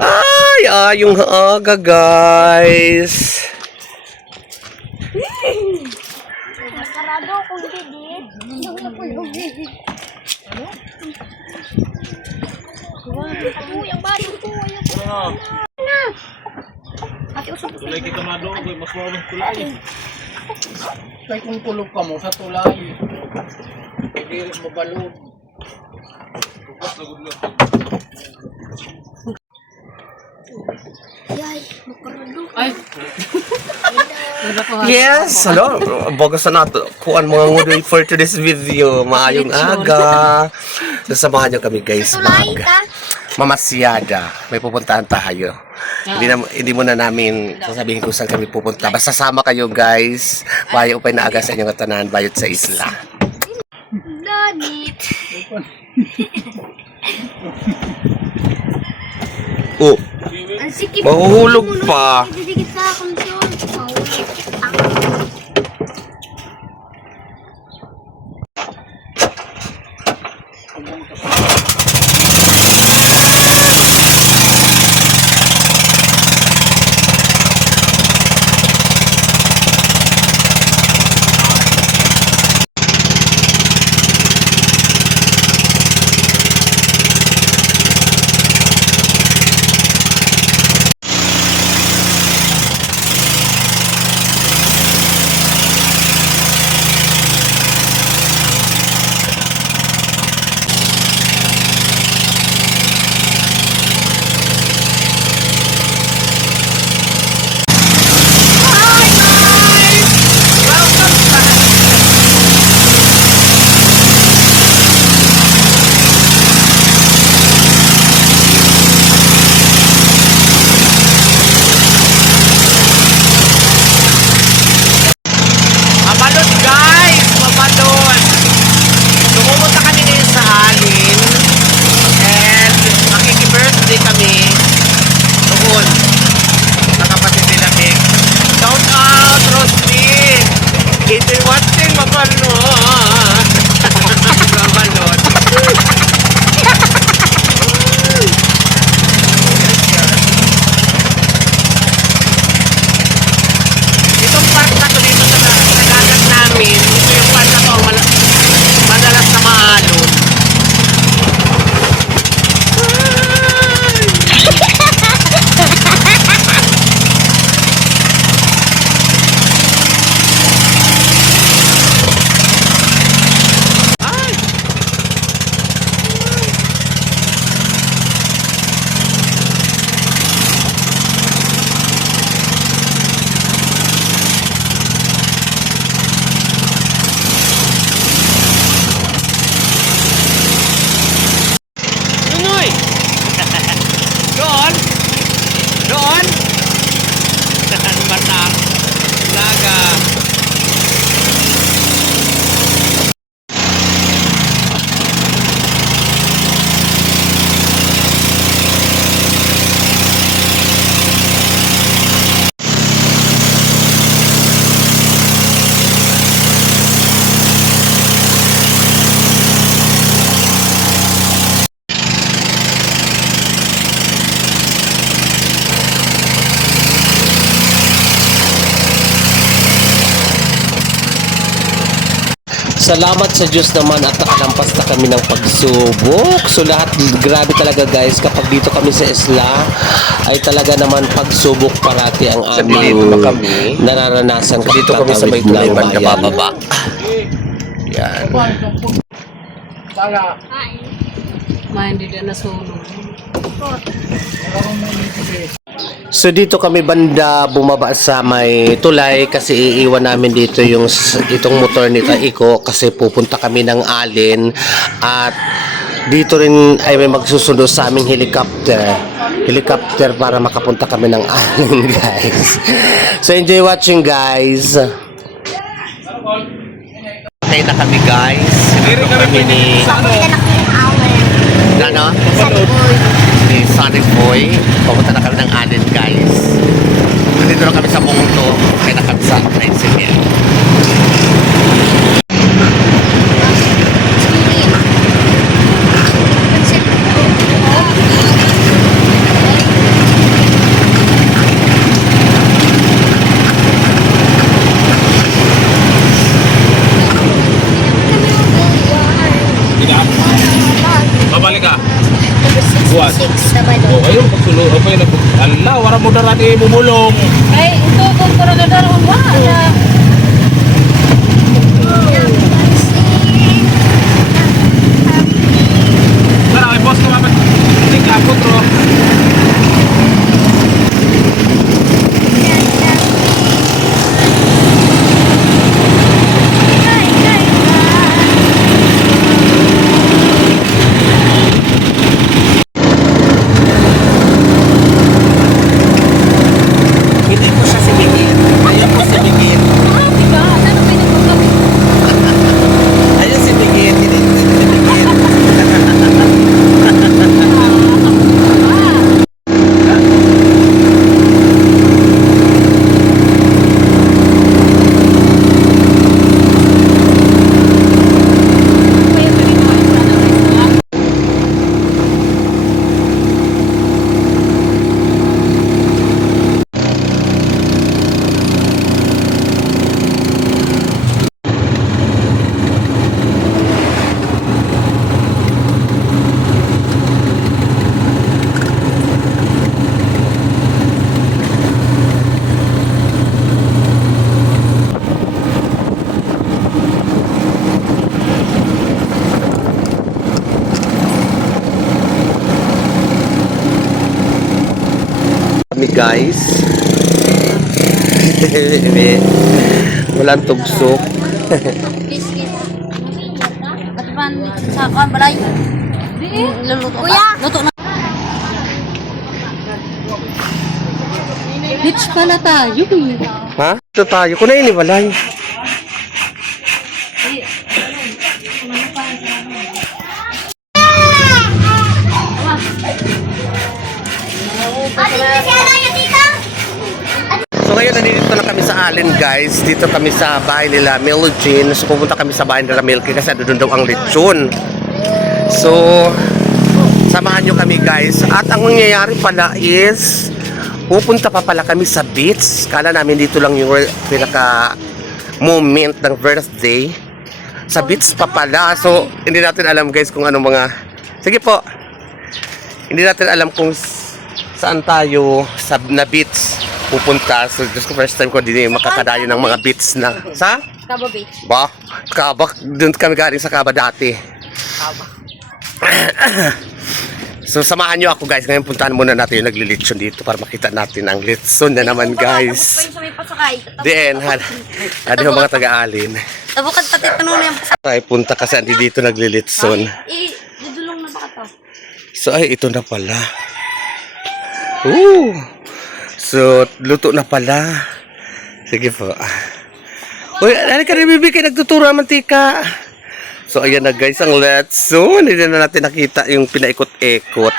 Ay, ayong aga, guys. Sarado kung didit. Yung bari ko. Ate, usap ko. Tulay kita mado, mas mawalong tulay. Kaya kung tulog ka mo sa tulay, hindi rin mabalog. Yay, makarado. Ay! Yes, hello. Bagas na nato. Kuan mga ngudoy for today's video. Maayong aga. Sasamahan niyo kami, guys. Tulay ka. Mamasyada. May pupuntahan tayo. Hindi mo na namin sasabihin kung saan kami pupunta. Basta sama kayo, guys. Bayo upay na aga sa inyong katanan. Bayot sa isla. Donit. Oh, Ang sikip. mahuhulog pa. Didikit sa konsol. Mabalot, guys! Mabalot! Pumunta kami ngayon sa Alin. And makiki-birthday kami doon sa kapatid nila Meg. Shout out, Rosby! Ito'y watching mabalot! Mabalot! Itong part na to dito sa dagat namin, ito yung part na to madalas na maalon. Ay! Nunoy! Doon! Doon! Mata! Laga! Salamat sa Diyos naman at nakalampas na kami ng pagsubok. So lahat, grabe talaga guys, kapag dito kami sa isla, ay talaga naman pagsubok parati ang aming nararanasan. Dito kami sa may tulay banda bababa. Yan. Para, Hindi na nasunog. So dito kami banda bumaba sa may tulay kasi iiwan namin dito itong motor ni Taiko kasi pupunta kami ng Alin at dito rin ay may magsusundo sa aming helicopter para makapunta kami ng Alin, guys. So enjoy watching, guys. Tayo na kami, guys. Dito kami ni ano? Ni Sonic Boy. Pumunta na kami ng Alin, guys. Dito na kami sa Mungto. Kaya na kami sa Tricycle. What? 66 naman O, ayun, pagsulo. Okay, ala, wala mo na rin bumulong. Ay, ito kung ko na daron wa na. Tara, may boss ka mamat. Tingka po, bro. Hindi ko siya sibigin. Ayun ko sibigin. Diba? Ano pinagpagkami? Ayun sibigin. Hindi ko sibigin. Kaya pa rin mo sana rin. Kami guys. Walang tugsok. At man sa kan balay. Luluto. Kuya, Luto na. Beach pala tayo eh. Ha? Ito tayo. Kung na iniwalay. So ngayon nandito na kami sa Allen guys. Dito kami sa bahay nila Milogene. So pupunta kami sa bahay nila Milky kasi doon daw ang lechon. So samahan nyo kami guys. At ang mangyayari pala is pupunta pa pala kami sa beach. Kala namin dito lang yung pinaka moment ng birthday. Sa beach pa pala. So hindi natin alam guys kung anong mga... Sige po. Hindi natin alam kung saan tayo sa na beach pupunta. So just first time ko din makakadayo ng mga beach na. Sa? Cabo Beach. Ba? Kaba. Doon kami galing sa Kaba dati. So samahan nyo ako guys. Ngayon puntahan muna natin yung naglilitsyon dito para makita natin ang litson na naman guys. Sa may pasakay. Then, ano yung mga taga-alin. Tabukan pati tanong na yung pasakay. Tayo punta kasi andi dito naglilitson. Dudulong na ba ka to? So ay ito na pala. Ooh. So luto na pala. Sige po. Uy, ano ka rin bibigay nagtuturo ang mantika. So ayan na guys ang litson. Hindi na natin nakita yung pinaikot-ikot.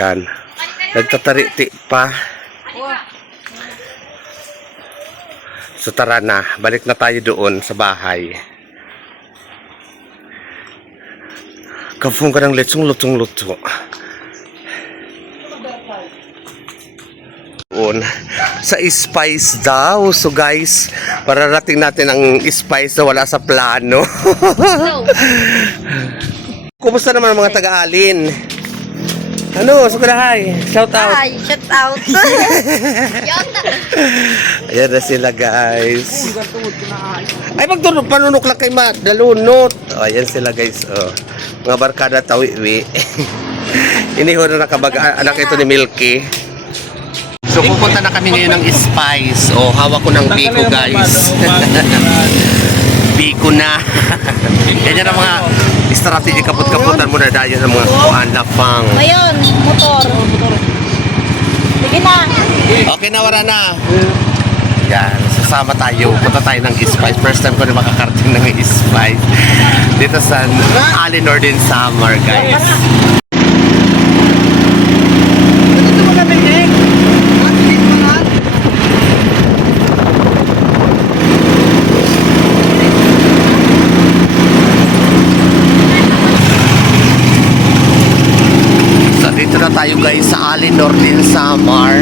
Yan. Nagtatariti pa. So tara na, balik na tayo doon sa bahay. Kafung ka ng lutong-luto. Sa spice daw. So guys, pararating natin ang spice na wala sa plano. Kumusta naman ang mga taga-alin? Ano, sugurahay. Shout out. Ay, shout out. Yota. Ayan na sila guys. Ay panunok lang kay Madalunot. Oh, ayan sila guys. Oh. Mga barkada tawi-wi. Iniho na nakabaga anak ito ni Milky. So pupunta na kami ngayon ng Spice. Oh, hawak ko ng Biko guys. Biko na. Yan ang mga strategy kaput-kaputan muna dahil ng mga kuan lapang. Ngayon, motor. Sige na. Okay na, wala na. Yan, sasama tayo. Punta tayo ng Spice. First time ko na makakarating ng Spice. Dito sa Ali Northern Summer, guys. So, dito na tayo guys sa Ali Northern Summer.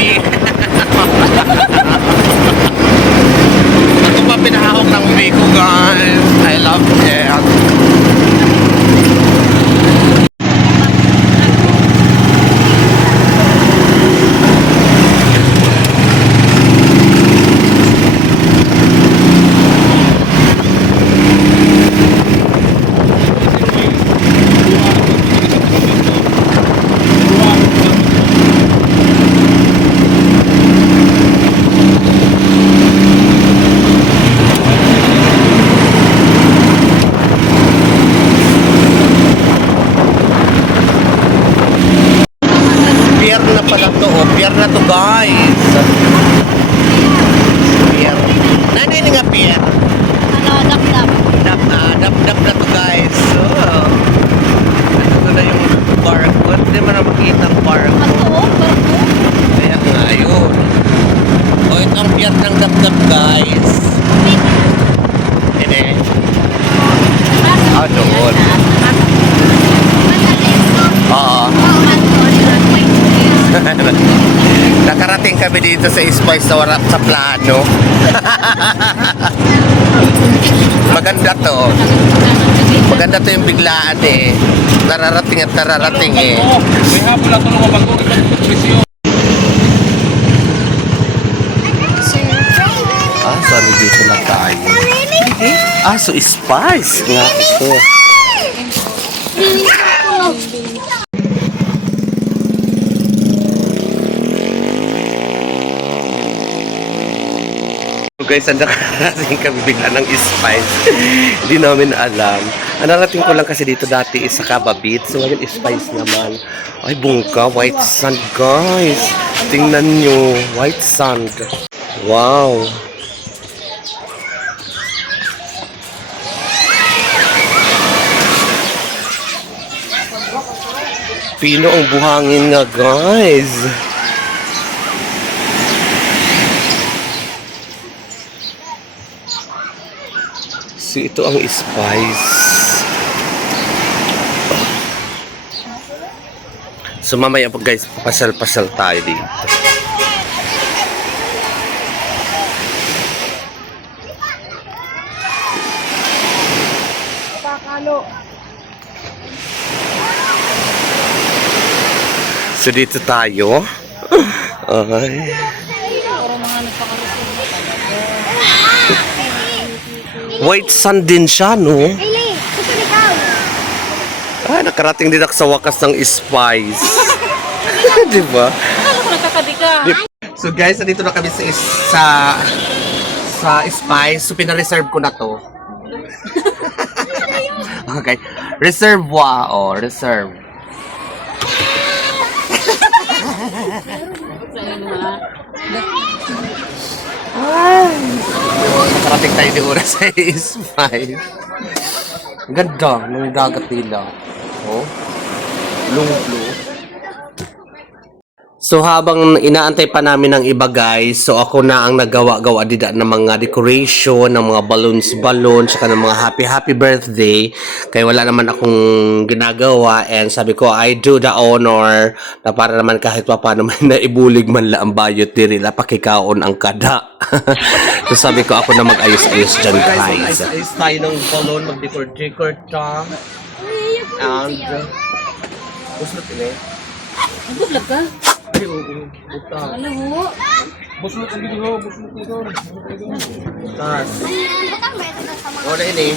movie. Ako pa pinahawak ng movie ko, guys. I love it. Pier na pala to, oh. Pier na to, guys. Pier. Nani ni nga pier? Ano, dap-dap. Dap na to, guys. So, ito na yung barcode. Hindi mo na makita ang barcode. Ano, barko? Kaya nga, ayun. O, ito ang pier ng dap, guys. Hindi. Ah, doon. Oo. Nakarating kami dito sa Spice sa warap sa plano. Maganda to. Maganda to yung biglaan eh. Nararating at nararating eh. May hapon na tulong ang bago. Presyo. Ah, sorry dito na tayo. Ah, so Spice nga ito. Guys, nakarating kami bigla ng Spice. Hindi namin alam. Ang narating ko lang kasi dito dati is sa Kababit. So ngayon Spice naman. Ay, bungka. White sand, guys. Tingnan nyo. White sand. Wow. Pino ang buhangin nga, guys. So, ito ang Spice. So, mamaya po, guys, papasal-pasal tayo dito. So, dito tayo. Ay. White sand din siya, no? Ah, nakarating din ako sa wakas ng Spice. Di ba? Ano ko nakakadika? So guys, nandito na kami sa Spice. So pina-reserve ko na to. Okay. Reserve wa. Oh, reserve. Nakarating tayo di oras sa Spice. Ang ganda ng dagat nila. Oh. Blue. So habang inaantay pa namin ng iba, guys, so ako na ang nagawa-gawa dida ng mga decoration, ng mga balloons, saka ng mga happy birthday. Kaya wala naman akong ginagawa, and sabi ko, I do the honor na para naman kahit pa paano may naibulig man la ang bayot diri la pakikaon ang kada. So sabi ko ako na mag-ayos-ayos dyan, guys. Ayos tayo ng balloon, mag-decor ta. And gusto tine. Bulag ka? Ay, oo. Buta. Alam mo? Buslot ang dito. Tas. Wala ini.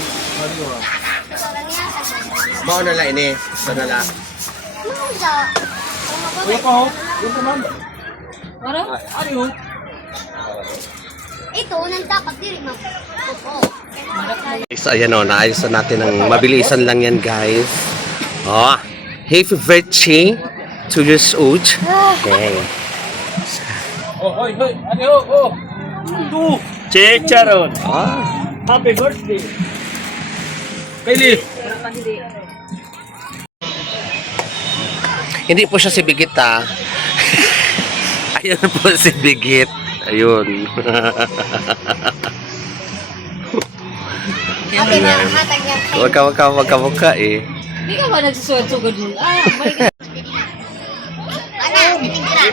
Bao na la ini. Sana la. Ano pa ho? Yung naman. Ano? Ano yun? Ito, nandapat diri, ma'am. Oo. So, ayan o. Naayos na natin ng mabilisan lang yan, guys. Oh. Happy birthday. 2 years old. Okay. Oh, hoy. Ano ho? Oh. Tu. Chicharon. Ah. Happy birthday. Kaili. Hindi po siya si Bigit, ah. Ayun po si Bigit. Ayun. Okay, makahatag niya. Wag ka eh. Hindi ka ba nagsusuwad-sugod mo? Ah, balik ka. Ana, tinigra.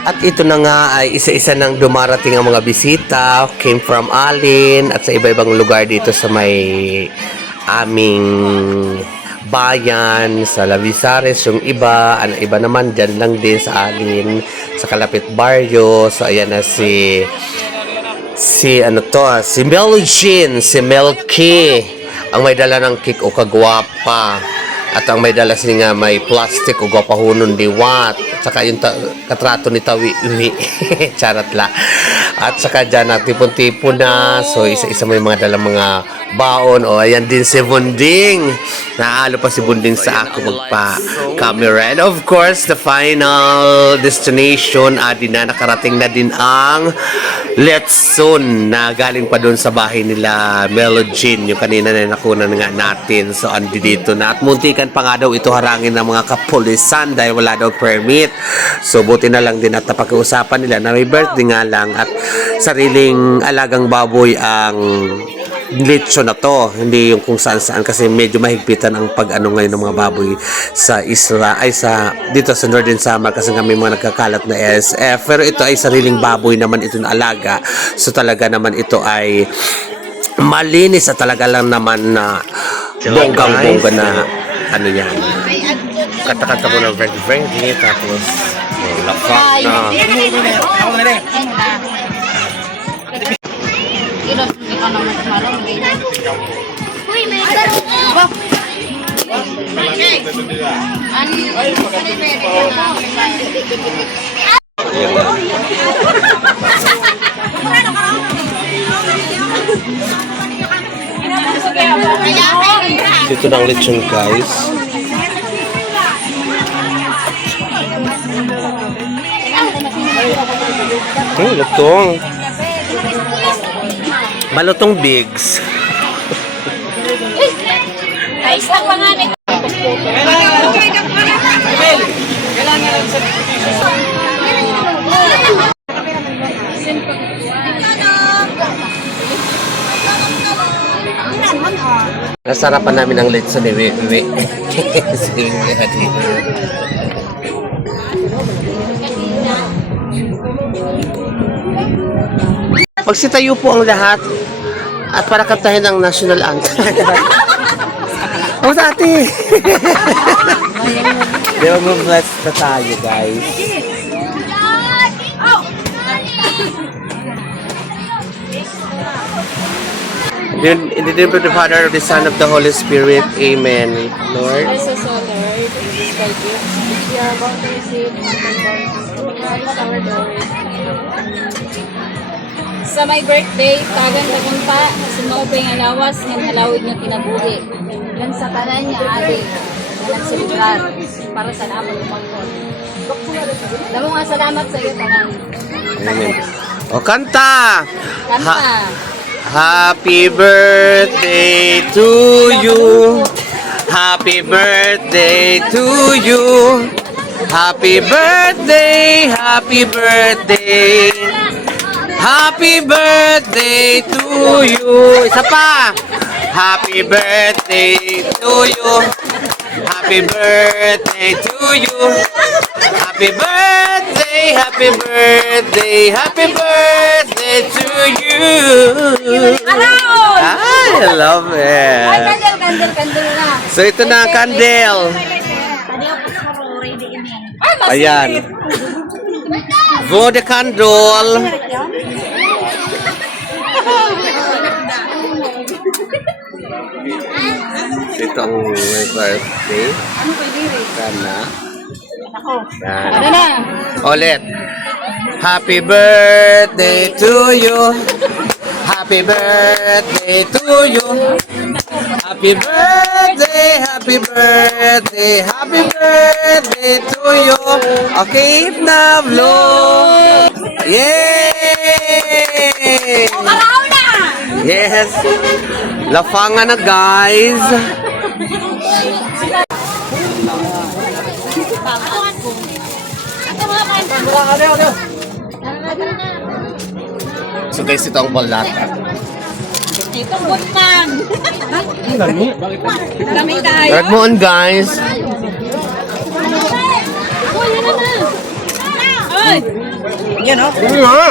At ito na nga ay isa-isa nang dumarating ang mga bisita, came from Alin at sa iba-ibang lugar dito sa may aming bayan, sa Lavisares, yung iba, ang iba naman dyan lang din sa Alin, sa Kalapit Barrio. So ayan na si Mel Jean, si Melky, ang may dala ng cake o kagwapa. At ang may dala nga may plastic o gwapahunon diwat. Saka yung katrato ni Tawi-Uwi. Charot la. At saka dyan tipon-tipon na. So isa-isa may mga dala mga baon. O ayan din si Bunding. Naalo pa si Bunding sa ako magpa-camera. And of course, the final destination. Di na nakarating na din ang Letson na galing pa doon sa bahay nila Melogene. Yung kanina na nakunan nga natin. So andi dito na. At muntikan pa nga daw ito harangin ng mga kapulisan dahil wala daw permit. So buti na lang din at napag-uusapan nila na may birthday nga lang at sariling alagang baboy ang litso na to, hindi yung kung saan-saan kasi medyo mahigpitan ang pag-ano ngayon ng mga baboy sa isla, ay sa dito sa Northern Samar kasi nga may mga nagkakalat na ASF, pero ito ay sariling baboy naman ito na alaga, so talaga naman ito ay malinis at talaga lang naman na bonggang-bongga na ano yan, kata-kata mo ng very tapos lapak na Kilo, hindi ka naman tumarong. Uy, may ba? dito ng lechon guys. Lutong. Malutong bigs. Ay, isang panganay. Nasarapan namin ang lechon ni Wiwi. Magsitayo po ang lahat at para kantahin ang national anthem. Oh, dati! Di ba mag-bless na tayo, guys? In the name of the Father, of the Son, of the Holy Spirit. Amen. Lord. Bless us, O Lord, in this thy gift. We are about to receive Christ our Lord. Sa my birthday, tagan tagunta, sumobay nga lawas, nga halawid nga kinabuhi. Yan sa tanan niya, adi, nga nagsilugar, para sa naman lumangkot. Damo nga salamat sa iyo, tanan. Amen. O, kanta! Kanta. Happy birthday to you. Happy birthday to you. Happy birthday, happy birthday. Happy birthday to you. Isa pa. Happy birthday to you. Happy birthday to you. Happy birthday, happy birthday, happy birthday to you. I love it. Kandil na. So ito na ang candle. Ayan. For the candle. Ito ang my birthday. Sana. Yan. Ano na? Ulit. Happy birthday to you. Happy birthday to you. Happy birthday, happy birthday, happy birthday to you. Okay, na vlog. Yay! Yes! Lafangan na, guys! So guys, ito ang balat. Itong butang. Kami tayo. Drag mo on, guys. Ay! Ano nga?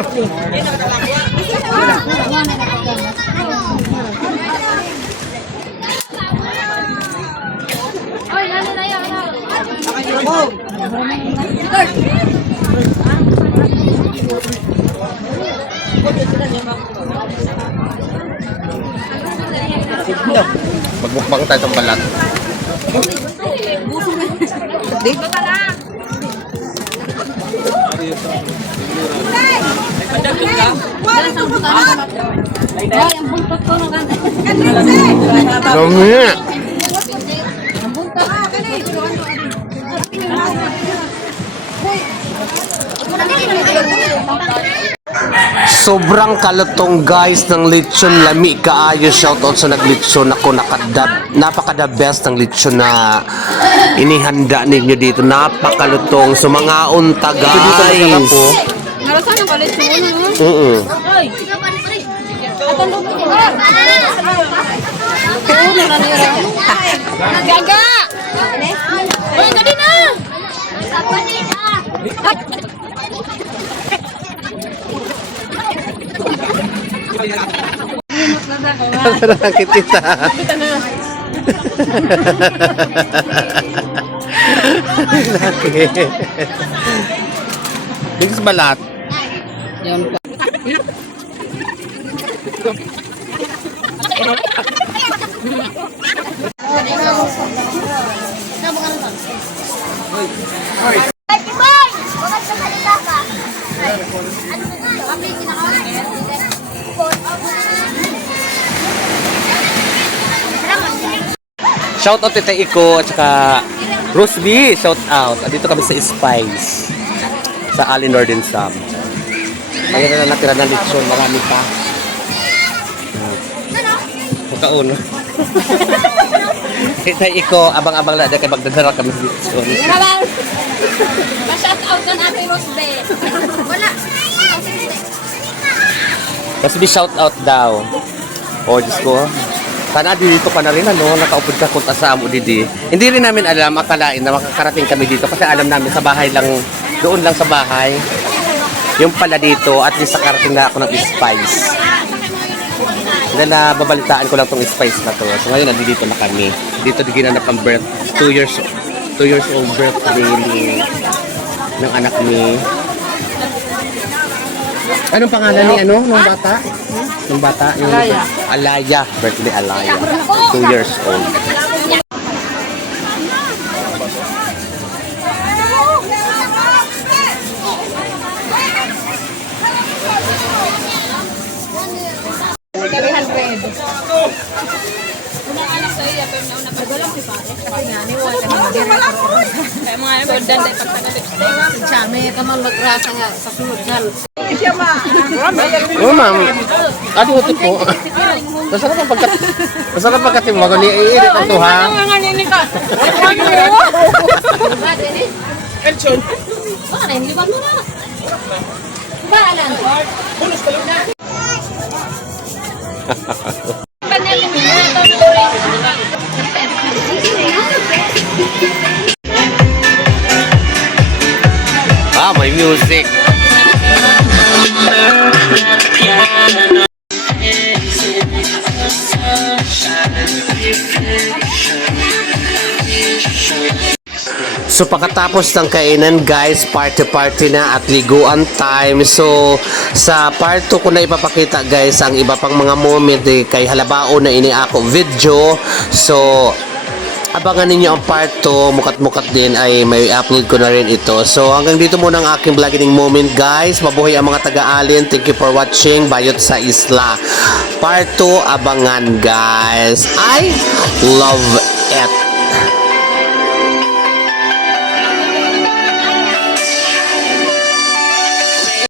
Magbukbang tayo ng balat. Dami. Sobrang kalutong guys ng lechon lami kaayo. Shoutout sa naglechon ako, napaka the best ng lechon na inihanda ninyo dito. Napakalutong. So mga unta guys. Narasan ang balit mo na. Ay! Atong lupa ko. Gaga! Uy, gadi na! Sakit kita. Laki. Bigs balat. Shout out Tita Iko at saka Rosby, shout out. Dito kami sa Spice. Sa Ali Northern Sam. Mayroon na natira ng lechon, marami pa. Pagkaon. Tita Iko, abang-abang na kay magdadara kami sa lechon. Habang! Pa-shout out ka natin, Rosbe. Wala. Rosby, shout out daw. Oh, Diyos ko. Sana dito ka na rin, nakaupod ka kung sa amo didi. Hindi rin namin alam, akalain na makakarating kami dito kasi alam namin sa bahay lang, doon lang sa bahay. Yung pala dito, at least nakarating na ako ng Spice. Then babalitaan ko lang tong Spice na to. So ngayon, nandito na kami. Dito di ginanap ang birth, 2 years old birthday ng anak ni... Anong pangalan ni nung bata? Nung bata? Yung Alaya. Birthday Alaya. 2 years old. Kaya mga ano, dan day pagtaga-lipstick. May kamal magrasa nga sa sulod dyan. Oh, ma'am. Adi ko po. Masarap pagkatim mo. Iirit ang tuha. Elson. Ano, hindi ba mo na? Baalan. Ah, may music. So pagkatapos ng kainan guys, party na at liguan time. So sa part 2 ko na ipapakita guys ang iba pang mga moment kay halabao na ini ako video. So abangan ninyo ang part 2, mukat-mukat din ay may upload ko na rin ito. So hanggang dito muna ang aking vlogging moment guys. Mabuhay ang mga taga-alin. Thank you for watching. Bayot sa Isla. Part 2, abangan guys. I love it.